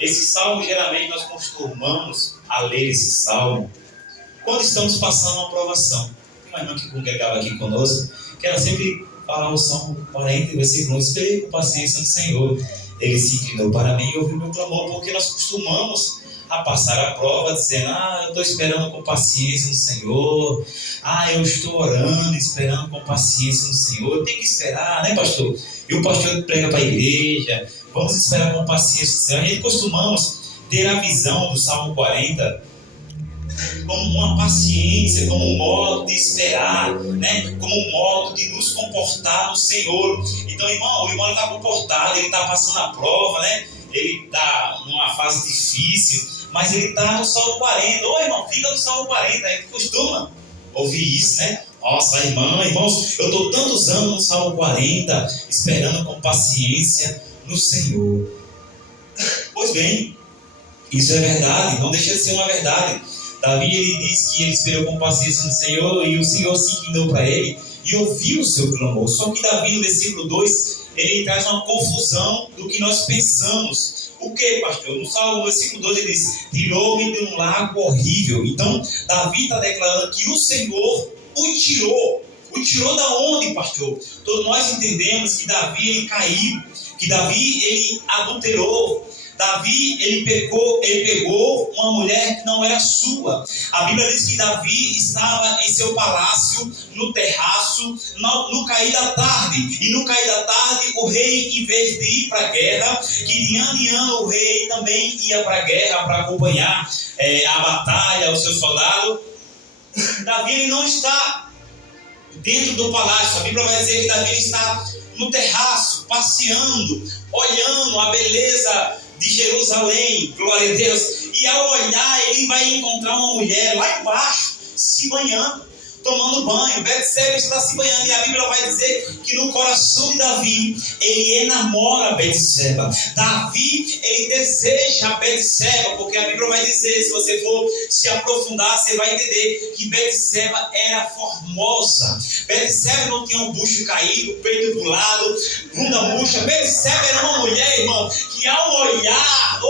Esse salmo, geralmente, nós costumamos a ler esse salmo quando estamos passando uma provação. Tem uma irmã que congregava aqui conosco, que ela sempre falava o Salmo 40, versículo 1, esperei com paciência no Senhor. Ele se inclinou para mim e ouviu meu clamor, porque nós costumamos a passar a prova dizendo, eu estou esperando com paciência no Senhor, eu estou orando, esperando com paciência no Senhor. Eu tenho que esperar, né, pastor? E o pastor prega para a igreja, vamos esperar com paciência no Senhor. A gente costumamos ter a visão do Salmo 40 como uma paciência, como um modo de esperar, né? Como um modo de nos comportar no Senhor. Então, o irmão está comportado, ele está passando a prova, né? Ele está numa fase difícil, mas ele está no Salmo 40. Ô irmão, fica no Salmo 40, a gente costuma ouvir isso, né? Nossa, irmãos, eu estou tantos anos no Salmo 40, esperando com paciência no Senhor. Pois bem, isso é verdade, não deixa de ser uma verdade. Davi, ele diz que ele esperou com paciência no Senhor e o Senhor se inclinou para ele e ouviu o seu clamor. Só que Davi, no versículo 2, ele traz uma confusão do que nós pensamos. O que, pastor? No Salmo, versículo 2, ele diz, tirou-me de um lago horrível. Então, Davi está declarando que o Senhor o tirou. O tirou da onde, pastor? Todos nós entendemos que Davi, ele caiu, que Davi, ele adulterou. Davi, ele pegou uma mulher que não era sua. A Bíblia diz que Davi estava em seu palácio, no terraço, no cair da tarde. E no cair da tarde, o rei, em vez de ir para a guerra, que de ano em ano o rei também ia para a guerra para acompanhar a batalha, os seus soldados. Davi, ele não está dentro do palácio. A Bíblia vai dizer que Davi está no terraço, passeando, olhando a beleza de Jerusalém, glória a Deus. E ao olhar, ele vai encontrar uma mulher lá embaixo, se banhando, tomando banho. Betseba está se banhando, e a Bíblia vai dizer que no coração de Davi, ele enamora Betseba. Davi, ele deseja Betseba, porque a Bíblia vai dizer, se você for se aprofundar, você vai entender que Betseba era formosa. Betseba não tinha um bucho caído, peito do lado, bunda murcha. Betseba era uma mulher, irmão, que ao olhar,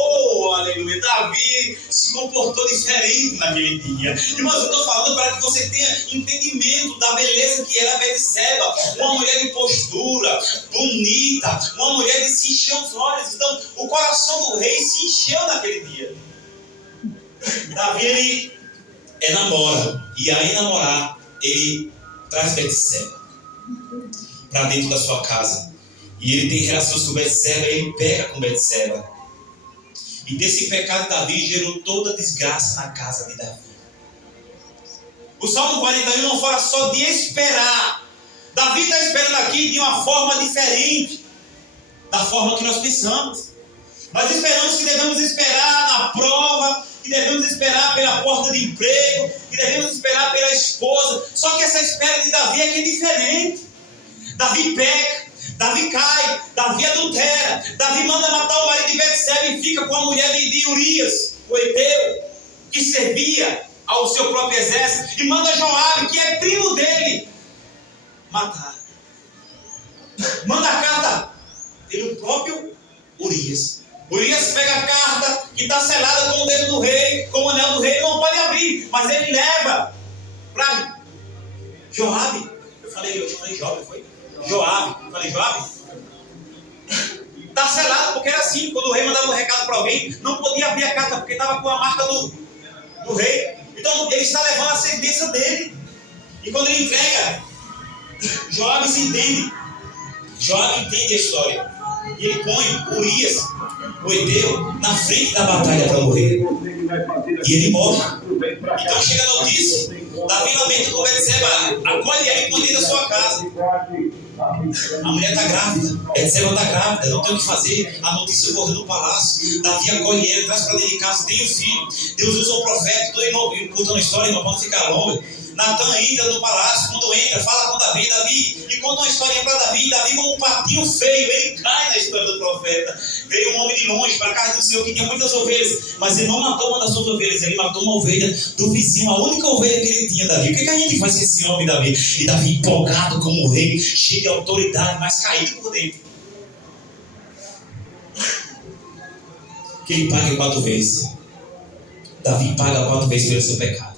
aleluia, Davi se comportou diferente naquele dia. Irmãos, eu estou falando para que você tenha entendimento da beleza que era Betseba, uma mulher de postura, bonita, uma mulher de se encher os olhos. Então, o coração do rei se encheu naquele dia. Davi, ele enamora, e a enamorar, ele traz Betseba para dentro da sua casa. E ele tem relações com Betseba, ele pega com Betseba. E desse pecado de Davi gerou toda a desgraça na casa de Davi. O Salmo 41 não fala só de esperar. Davi está esperando aqui de uma forma diferente da forma que nós pensamos. Nós esperamos que devemos esperar na prova, que devemos esperar pela porta de emprego, que devemos esperar pela esposa. Só que essa espera de Davi é que é diferente. Davi peca, Davi cai, Davi adultera, Davi manda matar o marido de Betseba e fica com a mulher de Urias, o Eteu, que servia ao seu próprio exército, e manda Joabe, que é primo dele, matar. Manda a carta pelo próprio Urias. Urias pega a carta que está selada com o dedo do rei, com o anel do rei, não pode abrir, mas ele leva para Joabe. Eu falei Joabe, foi? Joabe. Eu falei Joabe? Está selado, porque era assim, quando o rei mandava um recado para alguém, não podia abrir a carta, porque estava com a marca do rei. Então ele está levando a sentença dele. E quando ele entrega, Joabe se entende. Joabe entende a história. E ele põe Urias, o Eteu, na frente da batalha para morrer. E ele morre. Então chega a notícia. Davi lamenta com Betseba, acolhe aí e põe dentro da sua casa. A mulher está grávida, Betseba está grávida, não tem o que fazer. A notícia corre no palácio. Davi acolhe ela, traz para dentro de casa, tem um filho. Deus usa o profeta, estou contando a história, irmão, para não ficar longa. Natan entra no palácio, quando entra, fala com Davi, e conta uma historinha para Davi. Davi, como um patinho feio, ele cai na história do profeta. Veio um homem de longe para a casa do Senhor que tinha muitas ovelhas, mas ele não matou uma das suas ovelhas, ele matou uma ovelha do vizinho, a única ovelha que ele tinha, Davi. O que a gente faz com esse homem, Davi? E Davi, empolgado como rei, cheio de autoridade, mas caído por dentro. que ele pague 4 vezes. Davi paga 4 vezes pelo seu pecado.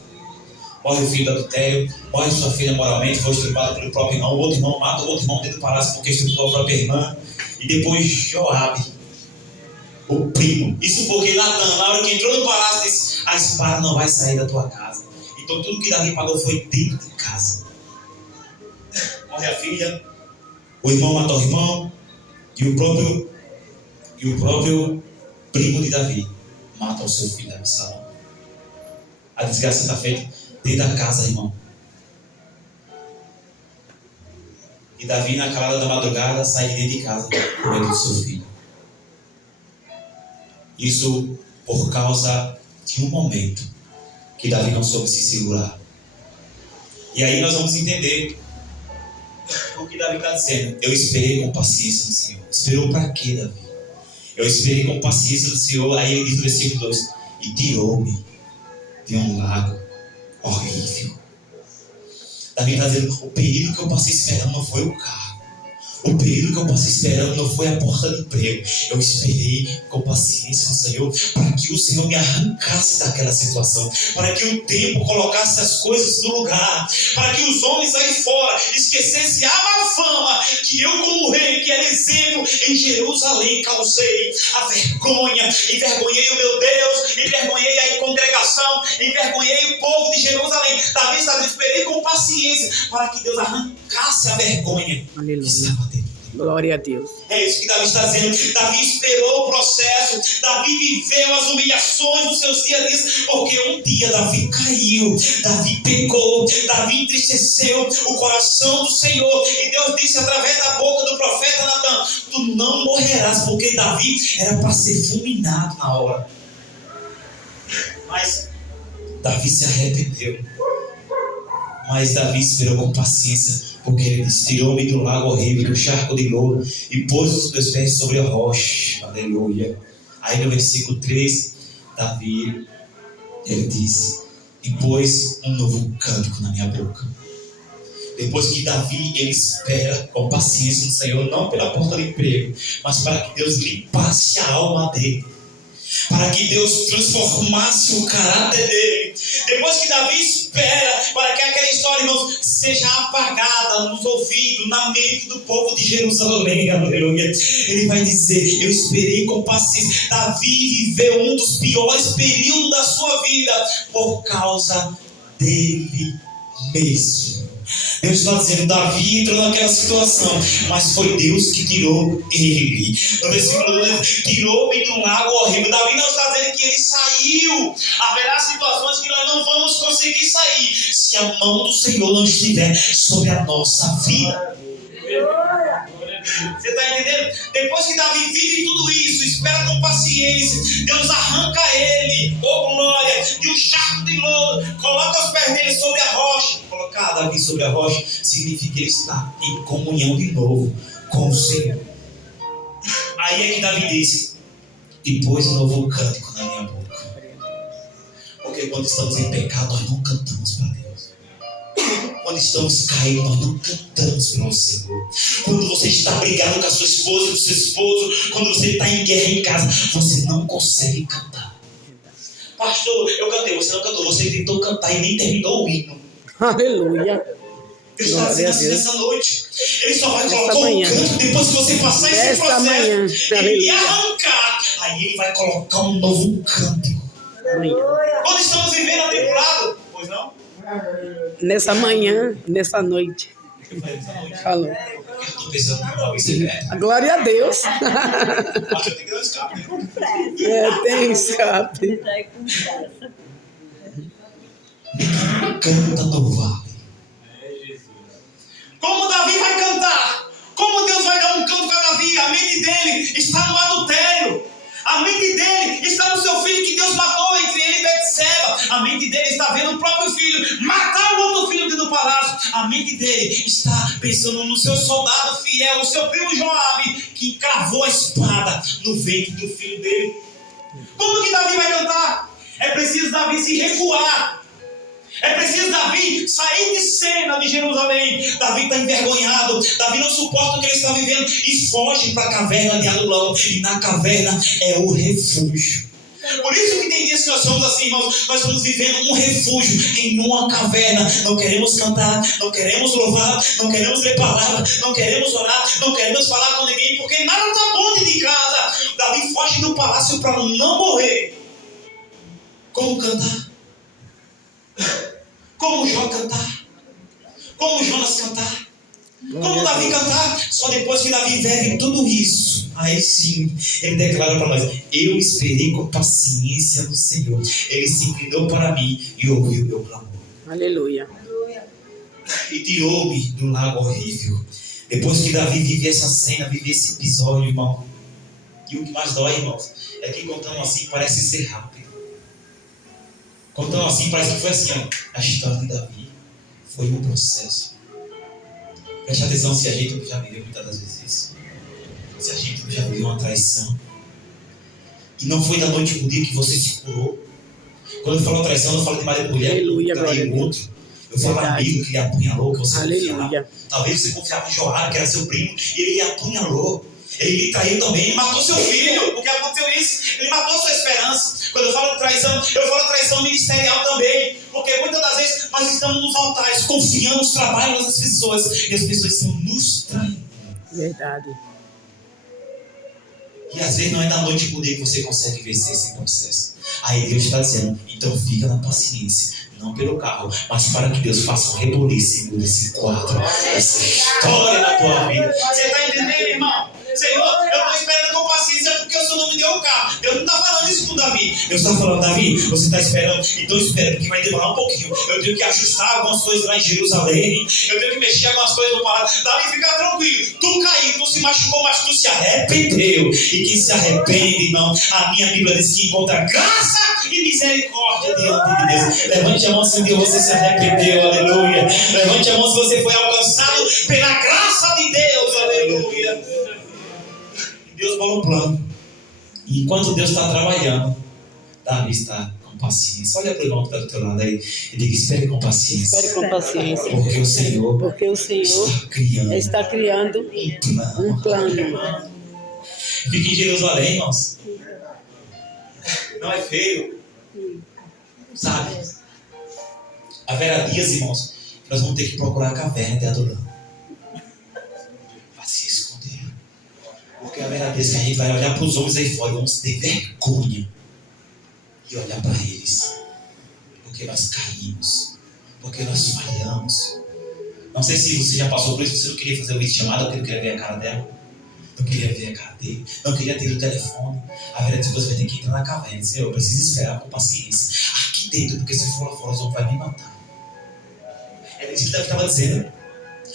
Morre o filho do adultério, morre sua filha moralmente, foi estrupada pelo próprio irmão, o outro irmão mata o outro irmão dentro do palácio porque estrupou a própria irmã. E depois Joabe, o primo. Isso porque Natan, na hora que entrou no palácio, disse: a espada não vai sair da tua casa. Então tudo que Davi pagou foi dentro de casa. Morre a filha, o irmão matou o irmão, e o próprio primo de Davi mata o seu filho Absalão. A desgraça está feita dentro da casa, irmão. E Davi, na calada da madrugada, sai de dentro de casa com medo do seu filho. Isso por causa de um momento que Davi não soube se segurar. E aí nós vamos entender o que Davi está dizendo. Eu esperei com paciência no Senhor. Esperou para quê, Davi? Eu esperei com paciência no Senhor. Aí ele diz no versículo 2: e tirou-me de um lago horrível. Davi está dizendo: o período que eu passei esperando não foi o carro. O período que eu passei esperando não foi a porta de emprego. Eu esperei com paciência no Senhor para que o Senhor me arrancasse daquela situação, para que o tempo colocasse as coisas no lugar, para que os homens aí fora esquecessem a má fama que eu, como rei, que era exemplo em Jerusalém, causei. A vergonha, envergonhei o meu Deus, envergonhei a congregação, envergonhei o povo de Jerusalém. Davi está dizendo: esperei com paciência para que Deus arrancasse a vergonha. Aleluia. Glória a Deus. É isso que Davi está dizendo. Davi esperou o processo. Davi viveu as humilhações dos seus dias, porque um dia Davi caiu, Davi pecou, Davi entristeceu o coração do Senhor. E Deus disse através da boca do profeta Natan: tu não morrerás, porque Davi era para ser fulminado na hora. Mas Davi se arrependeu. Mas Davi esperou com paciência, porque ele disse: tirou-me do lago horrível, do charco de lodo, e pôs os meus pés sobre a rocha. Aleluia. Aí no versículo 3, Davi, ele disse: e pôs um novo cântico na minha boca. Depois que Davi, ele espera com paciência no Senhor, não pela porta de emprego, mas para que Deus limpasse a alma dele, para que Deus transformasse o caráter dele. Depois que Davi espera para que aquela história, irmãos, seja apagada nos ouvidos, na mente do povo de Jerusalém, aleluia, ele vai dizer: eu esperei com paciência. Davi viveu um dos piores períodos da sua vida por causa dele mesmo. Deus está dizendo: Davi entrou naquela situação, mas foi Deus que tirou ele. No versículo 2, tirou-me de um lago horrível. Davi não está dizendo que ele saiu. Haverá situações que nós não vamos conseguir sair se a mão do Senhor não estiver sobre a nossa vida. Você está entendendo? Depois que Davi vive tudo isso, espera com paciência, Deus arranca ele, oh glória, de um charco de lodo, coloca os pés dele sobre a rocha. Colocar Davi sobre a rocha significa que ele está em comunhão de novo com o Senhor. Aí é que Davi disse: e pôs um novo cântico na minha boca. Porque quando estamos em pecado, nós não cantamos para Deus. Quando estamos caídos, nós não cantamos para o Senhor. Quando você está brigado com a sua esposa, com o seu esposo, quando você está em guerra em casa, você não consegue cantar. Pastor, eu cantei, você não cantou, você tentou cantar e nem terminou o hino. Aleluia. Deus está dizendo assim nessa noite: ele só vai colocar um canto depois que você passar esse processo, ele arrancar, aí ele vai colocar um novo cântico. Quando estamos vivendo atribulado, pois não? Nessa manhã, nessa noite. Falou. Eu estou pensando em uma bicicleta. Glória a Deus. Acho que tem que dar um escape. Tem escape. Canta no vale. Como Davi vai cantar? Como Deus vai dar um canto para Davi? A mente dele está no adultério. A mente dele está no seu filho que Deus matou entre ele e Betseba. A mente dele está vendo o próprio filho matar o outro filho dentro do palácio. A mente dele está pensando no seu soldado fiel, o seu primo Joabe, que cravou a espada no ventre do filho dele. Como que Davi vai cantar? É preciso Davi se recuar. É preciso Davi sair de cena de Jerusalém. Davi está envergonhado. Davi não suporta o que ele está vivendo e foge para a caverna de Adulão. E na caverna é o refúgio. Por isso que tem dias que nós somos assim, irmãos. Nós estamos vivendo um refúgio em uma caverna. Não queremos cantar, não queremos louvar, não queremos ler palavra, não queremos orar, não queremos falar com ninguém, porque nada está bom dentro de casa. Davi foge do palácio para não morrer. Como cantar? Como Jó cantar? Como Jonas cantar? Como Davi cantar? Só depois que Davi vive tudo isso, aí sim, ele declara para nós: eu esperei com paciência no Senhor. Ele se inclinou para mim e ouviu o meu clamor. Aleluia. E tirou-me do lago horrível. Depois que Davi vive essa cena, vive esse episódio, irmão. E o que mais dói, irmãos, é que contando assim parece ser rápido. Contando assim parece que foi assim, ó. A história de Davi foi um processo. Preste atenção se a gente já viveu muitas das vezes isso. Se a gente já viveu uma traição. E não foi da noite pro dia que você se curou. Quando eu falo traição, eu falo de marido e mulher. Aleluia, glória a Deus. Eu falo amigo que lhe apunhalou, que você Aleluia. confiava. Talvez você confiava em Joara, que era seu primo, e ele lhe apunhalou. Ele lhe traiu também, ele matou seu filho. Porque aconteceu isso. Ele matou sua esperança. Quando eu falo de traição, eu falo de traição ministerial também. Porque muitas das vezes nós estamos nos altares, confiando nos trabalhos das pessoas. E as pessoas estão nos traindo. Verdade. E às vezes não é da noite pro dia que você consegue vencer esse processo. Aí Deus está dizendo: então fica na paciência. Não pelo carro, mas para que Deus faça um reboliço desse quadro, essa história na tua vida. Você está entendendo, irmão? Senhor, eu estou esperando com paciência porque o Senhor não me deu o carro. Deus não está falando isso com Davi. Deus está falando: Davi, você está esperando, então espera, porque vai demorar um pouquinho. Eu tenho que ajustar algumas coisas lá em Jerusalém. Eu tenho que mexer algumas coisas no palácio. Davi, fica tranquilo. Tu caiu, tu se machucou, mas tu se arrependeu. E quem se arrepende, irmão, a minha Bíblia diz que encontra graça e misericórdia diante de Deus. Levante a mão se você se arrependeu, aleluia. Levante a mão se você foi alcançado pela graça de Deus, aleluia. Deus bola um plano. E enquanto Deus está trabalhando, Davi está com paciência. Olha para o irmão que está do teu lado aí e diga: espere com paciência. Espere com paciência. Porque o Senhor está criando um plano. Fique em Jerusalém, irmãos. Não é feio. Sabe? Haverá dias, irmãos, que nós vamos ter que procurar a caverna de Adulão. Porque haverá dias que a gente vai olhar para os homens aí fora e vamos ter vergonha e olhar para eles. Porque nós caímos. Porque nós falhamos. Não sei se você já passou por isso. Você não queria fazer o vídeo chamada porque não queria ver a cara dela. Não queria ver a cara dele. Não queria ter o telefone. Haverá dias que você vai ter que entrar na caverna e dizer: eu preciso esperar com paciência aqui dentro, porque se for lá fora os homens vão me matar. É isso que Davi estava dizendo.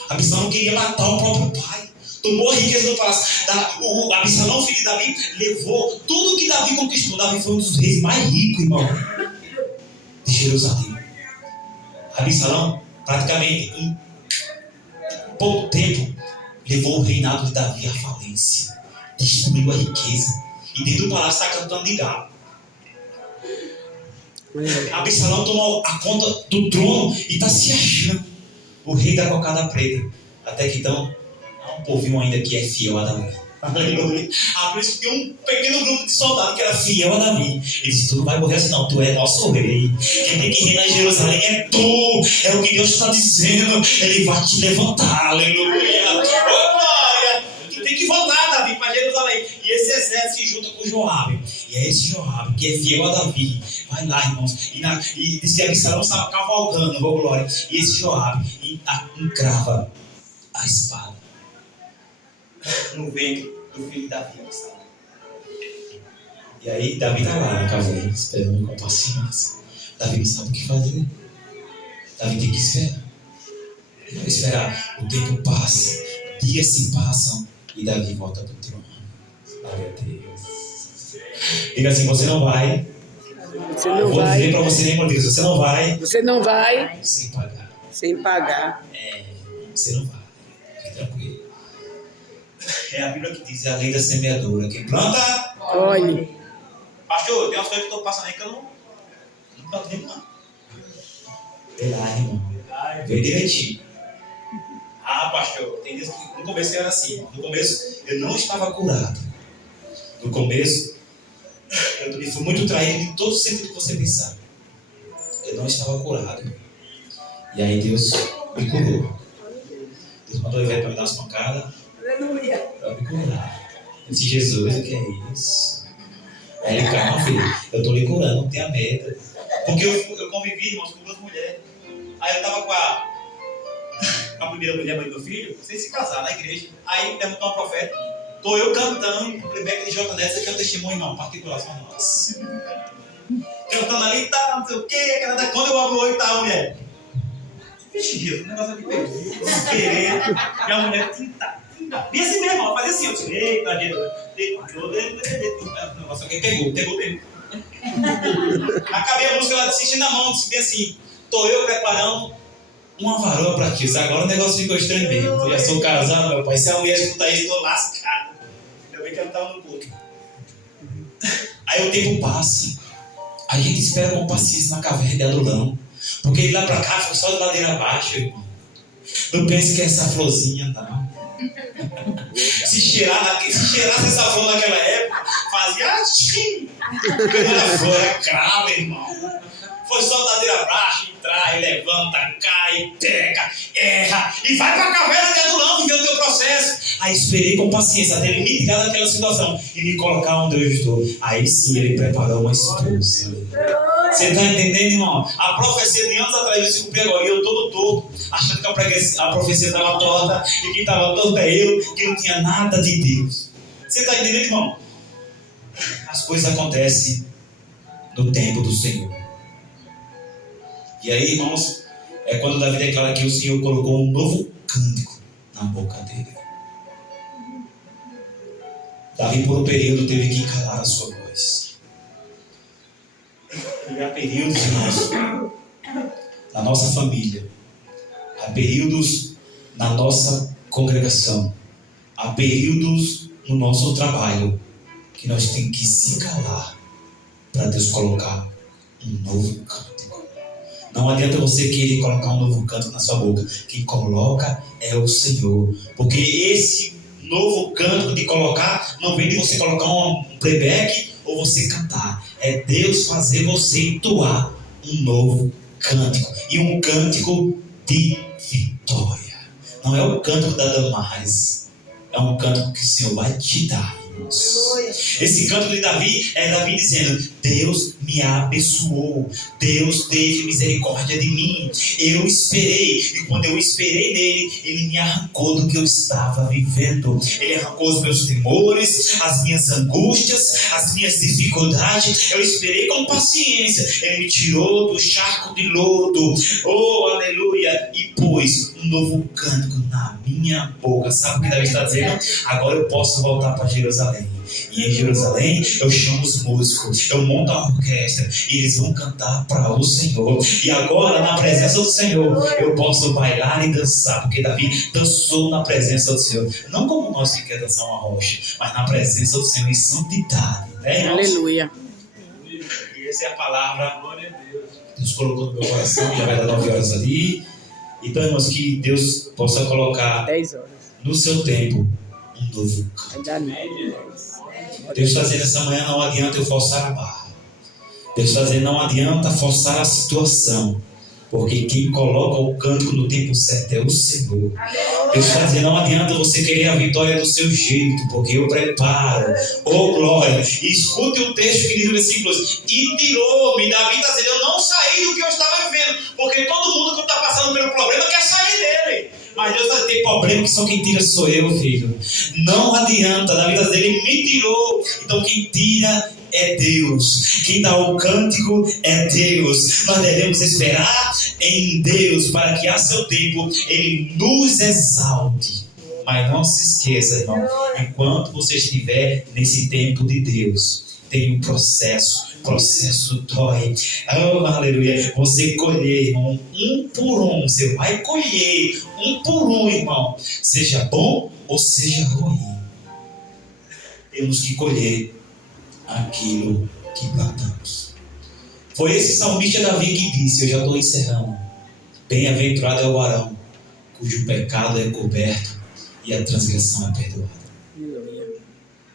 Absalão não queria matar o próprio pai. Tomou a riqueza do palácio. Absalão, filho de Davi, levou tudo que Davi conquistou. Davi foi um dos reis mais ricos, irmão, de Jerusalém. Absalão, praticamente em pouco tempo, levou o reinado de Davi à falência. Destruiu a riqueza. E dentro do palácio está cantando de galo. Absalão tomou a conta do trono e está se achando o rei da cocada preta. Até que então, há um povinho ainda que é fiel a Davi. Aleluia. Por isso que um pequeno grupo de soldados que era fiel a Davi. Ele disse: tu não vai morrer assim não, tu é nosso rei. Quem tem que reinar em Jerusalém é tu. É o que Deus está dizendo. Ele vai te levantar. Aleluia. Oh, glória. Tu tem que voltar, Davi, para Jerusalém. E esse exército se junta com Joabe. E é esse Joabe que é fiel a Davi. Vai lá, irmãos. E esse Absalão estava cavalgando, oh glória. E esse Joabe encrava a espada no ventre do filho de Davi. E aí Davi está lá na caverna, esperando com paciência. Davi não sabe o que fazer. Davi tem que esperar. Ele vai esperar. O tempo passa, dias se passam e Davi volta para o trono. Glória a Deus. Diga assim: você não vai. Você não vou vai. dizer para você, nem Deus, você não vai. Você não vai sem pagar. sem pagar. Você não vai. Fique tranquilo. É a Bíblia que diz: é a lei da semeadura. Quem planta, Olhe. pastor, tem umas coisas que eu estou passando aí que eu não plantei, não. Verdade, irmão. Veio direitinho. Ah, pastor, tem vezes que no começo eu era assim. No começo eu não estava curado. No começo eu fui muito traído em todo sentido que você pensar. Eu não estava curado. E aí Deus me curou. Deus mandou o Ivete para me dar umas pancadas. Aleluia. Para me curar. Eu disse, Jesus, o que é isso? Aí ele, calma, filho, eu estou lhe curando, não tenha medo. Porque eu convivi, irmãos, com 2 mulheres. Aí eu estava com a primeira mulher, mãe do meu filho, sem se casar, na igreja. Aí levantou uma profeta. Estou eu cantando, o playback de J. Neto, isso aqui é um testemunho, irmão, particular, só nós. Cantando ali, tá, não sei o quê, quando eu abro o olho, tá a mulher. Vixe, Deus, o negócio aqui pegou. Querer. E a mulher, tinta. E assim mesmo, ela fazia assim, eu tirei, o negócio aqui pegou mesmo. Acabei a música, ela disse na mão, disse bem assim, tô eu preparando uma varoa pra ti. Agora o negócio ficou estranho mesmo. Eu já sou casado, meu pai. Se a mulher escutar isso, eu tô lascado. Ainda bem que ela não tava no culto. Aí o tempo passa. A gente espera com paciência na caverna de Adulão. Porque de lá pra cá foi só de ladeira abaixo, irmão. Não pense que é essa florzinha, não. Se cheirasse essa flor naquela época, fazia assim. Aquela flor era crava, irmão. Foi só ladeira abaixo, entrar e levanta, cai, pega, erra e vai pra caverna de Adulão viver o teu processo. Aí esperei com paciência até ele me tirar daquela situação e me colocar onde eu estou. Aí sim ele preparou uma esposa. Você está entendendo, irmão? A profecia de anos atrás eu se cumpri agora. E eu todo torto, achando que a profecia estava torta. E quem estava torto é eu, que não tinha nada de Deus. Você está entendendo, irmão? As coisas acontecem no tempo do Senhor. E aí, irmãos, é quando Davi declara que o Senhor colocou um novo cântico na boca dele. Davi, por um período, teve que calar a sua voz. E há períodos, irmãos, na nossa família, há períodos na nossa congregação, há períodos no nosso trabalho que nós temos que se calar para Deus colocar um novo cântico. Não adianta você querer colocar um novo cântico na sua boca. Quem coloca é o Senhor. Porque esse novo cântico de colocar não vem de você colocar um playback ou você cantar. É Deus fazer você entoar um novo cântico. E um cântico de vitória. Não é o cântico da Damares. É um cântico que o Senhor vai te dar. Esse canto de Davi é Davi dizendo: Deus me abençoou, Deus teve misericórdia de mim, eu esperei, e quando eu esperei nele, ele me arrancou do que eu estava vivendo. Ele arrancou os meus temores, as minhas angústias, as minhas dificuldades. Eu esperei com paciência, ele me tirou do charco de lodo, oh aleluia, e pôs um novo cântico na minha boca. Sabe o que Davi está dizendo? Agora eu posso voltar para Jerusalém. E em Jerusalém eu chamo os músicos, eu monto a orquestra e eles vão cantar para o Senhor. E agora, na presença do Senhor, eu posso bailar e dançar, porque Davi dançou na presença do Senhor. Não como nós que quer dançar uma rocha, mas na presença do Senhor em santidade, né, aleluia. E essa é a palavra que Deus colocou no meu coração. Já vai dar 9 horas ali. Então, irmãos, que Deus possa colocar 10 horas no seu tempo um novo canto. Deus está dizendo essa manhã: não adianta eu forçar a barra. Deus está dizendo: não adianta forçar a situação, porque quem coloca o cântico no tempo certo é o Senhor. Deus está dizendo: não adianta você querer a vitória do seu jeito, porque eu preparo. Oh glória! E escute o texto que diz no versículo: e tirou-me. Davi está dizendo: eu não saí do que eu estava vivendo, porque todo mundo que está passando pelo problema quer sair dele. Mas Deus está dizendo: tem problema que só quem tira sou eu, filho. Não adianta. Davi está dizendo: ele me tirou. Então quem tira é Deus. Quem dá o cântico é Deus. Nós devemos esperar em Deus para que a seu tempo Ele nos exalte. Mas não se esqueça, irmão, enquanto você estiver nesse tempo de Deus, tem um processo. Processo dói. Oh, aleluia. Você colher, irmão, um por um. Você vai colher um por um, irmão. Seja bom ou seja ruim. Temos que colher aquilo que plantamos. Foi esse salmista Davi que disse, eu já estou encerrando, Bem-aventurado é o varão cujo pecado é coberto e a transgressão é perdoada.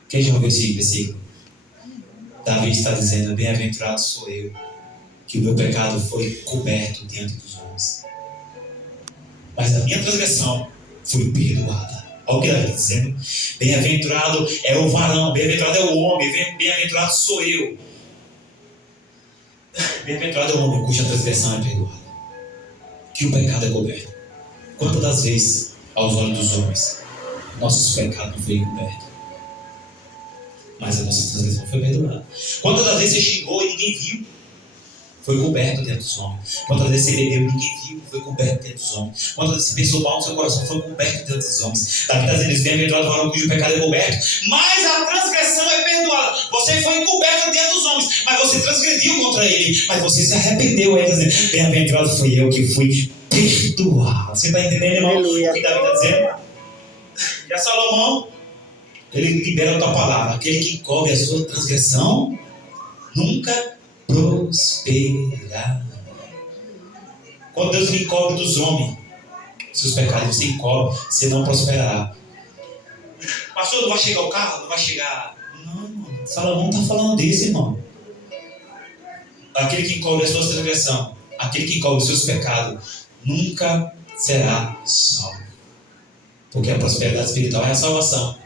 Quem já ouviu esse versículo? Davi está dizendo: bem-aventurado sou eu, que o meu pecado foi coberto diante dos homens, mas a minha transgressão foi perdoada. Olha o que Davi está dizendo: bem-aventurado é o varão, bem-aventurado é o homem, bem-aventurado sou eu. Bem-aventurado é o homem cuja transgressão é perdoada, que o pecado é coberto. Quantas das vezes, aos olhos dos homens, nossos pecados não foram cobertos, mas a nossa transgressão foi perdoada? Quantas das vezes você xingou e ninguém viu? Foi coberto dentro dos homens. Quantas vezes você bebeu e ninguém viu? Foi coberto dentro dos homens. Quantas vezes você pensou mal no seu coração? Foi coberto dentro dos homens. Davi está dizendo isso: bem-aventurado o varão cujo pecado é coberto, mas a transgressão é perdoada. Você foi encoberto dentro dos homens, mas você transgrediu contra ele, mas você se arrependeu. Ele está dizendo: bem-aventurado fui eu que fui perdoado. Você está entendendo, irmão, o que Davi está dizendo? E a Salomão, ele libera a tua palavra: aquele que cobre a sua transgressão nunca prosperará. Quando Deus lhe encobre dos homens seus pecados, você encobre, você não prosperará. Pastor, não vai chegar o carro? Não vai chegar? Não, Salomão está falando disso, irmão. Aquele que encobre a sua transgressão, aquele que encobre os seus pecados, nunca será salvo. Porque a prosperidade espiritual é a salvação.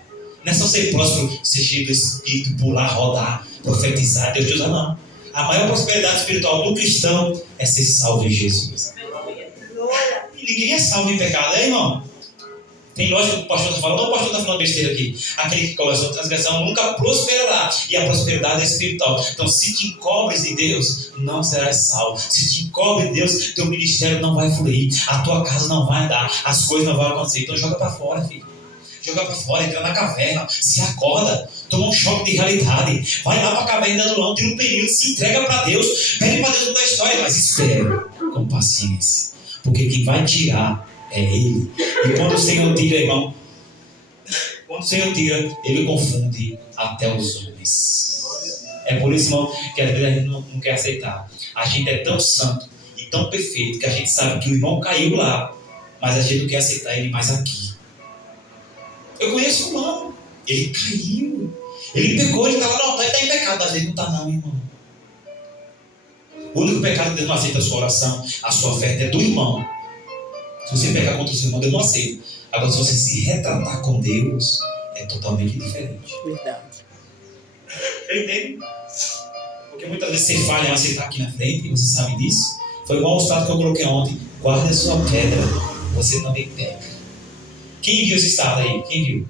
Não é só ser próspero, ser cheio do Espírito, pular, rodar, profetizar, Deus te usa, não. A maior prosperidade espiritual do cristão é ser salvo em Jesus. E ninguém é salvo em pecado, irmão? Tem lógica que o pastor está falando, ou o pastor está falando besteira aqui? Aquele que começou a transgressão nunca prosperará, e a prosperidade é espiritual. Então, se te encobres em Deus, não serás salvo. Se te encobre em Deus, teu ministério não vai fluir, a tua casa não vai andar, as coisas não vão acontecer. Então, joga para fora, filho. Joga para fora, entra na caverna, se acorda, toma um choque de realidade, vai lá para a caverna do Adulão, tira um período, se entrega para Deus, pede para Deus mudar a história, mas espere com paciência, porque quem vai tirar é Ele. E quando o Senhor tira, irmão, quando o Senhor tira, Ele confunde até os homens. É por isso, irmão, que às vezes a gente não quer aceitar. A gente é tão santo e tão perfeito que a gente sabe que o irmão caiu lá, mas a gente não quer aceitar ele mais aqui. Eu conheço um irmão, ele caiu, ele pecou, ele está lá no altar, ele está em pecado. Às vezes não está não, irmão. O único pecado que Deus não aceita é a sua oração, a sua oferta é do irmão. Se você pecar contra o seu irmão, Deus não aceita. Agora, se você se retratar com Deus, é totalmente diferente. Verdade. Eu entendo. Porque muitas vezes você falha em aceitar aqui na frente, e você sabe disso. Foi igual o estado que eu coloquei ontem: guarde a sua pedra, você também peca. Quem viu esse estado aí? Quem viu?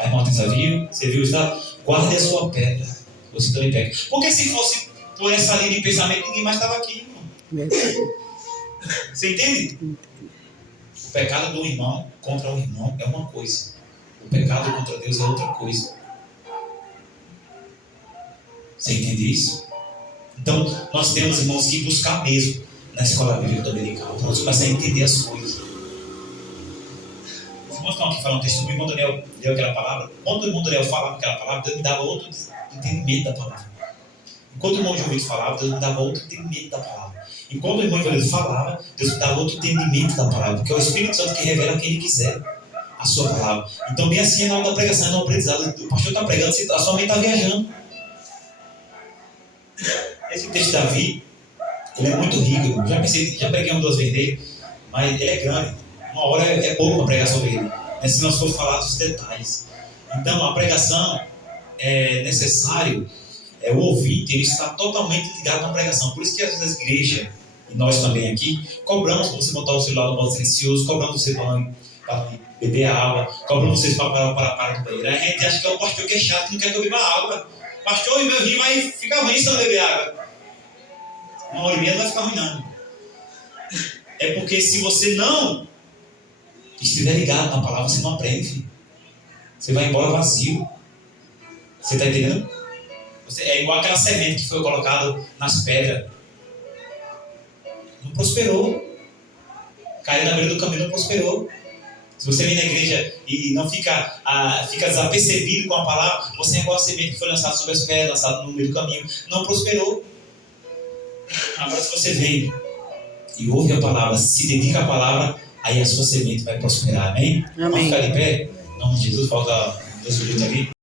A irmã Tessa viu? Você viu o estado? Guarde a sua pedra, você também peca. Porque se fosse por essa linha de pensamento, ninguém mais estava aqui, irmão. Verdade. Você entende? O pecado do irmão contra o irmão é uma coisa, o pecado contra Deus é outra coisa. Você entende isso? Então, nós temos, irmãos, que buscar mesmo na escola bíblica dominical, para nós começar a entender as coisas. Os irmãos estão aqui falando testemunho. O irmão Daniel deu aquela palavra. Quando o irmão Daniel falava aquela palavra, Deus me dava outro entendimento da palavra. Enquanto o irmão João falava, Deus me dava outro entendimento da palavra. Enquanto o irmão Evangelho falava, Deus me dava outro entendimento da palavra, porque é o Espírito Santo que revela a quem Ele quiser a sua palavra. Então, bem assim, na hora da pregação, é no aprendizado. O pastor está pregando, a sua mente está viajando. Esse texto de Davi, ele é muito rico. Já preguei um 2 vezes dele, mas ele é grande. Uma hora é pouco para pregar sobre ele, se nós formos falar dos detalhes. Então, a pregação é necessário. O ouvinte, ele está totalmente ligado na pregação. Por isso que as igrejas, e nós também aqui, cobramos para você botar o celular no modo silencioso, cobramos você para beber a água, cobramos vocês para do banheiro. A gente acha que é o pastor que é chato, que não quer que eu beba água. Pastor, e meu rio vai ficar ruim se não beber água. 1h30 não vai ficar ruim, não. É porque se você não estiver ligado na palavra, você não aprende, filho. Você vai embora vazio. Você está entendendo? É igual aquela semente que foi colocada nas pedras. Não prosperou. Caiu na beira do caminho, não prosperou. Se você vem na igreja e não fica desapercebido com a palavra, você é igual a semente que foi lançada sobre as pedras, lançada no meio do caminho. Não prosperou. Agora, se você vem e ouve a palavra, se dedica à palavra, aí a sua semente vai prosperar. Amém? Amém. Vamos ficar de pé? Em nome de Jesus, falta 2 minutos aqui.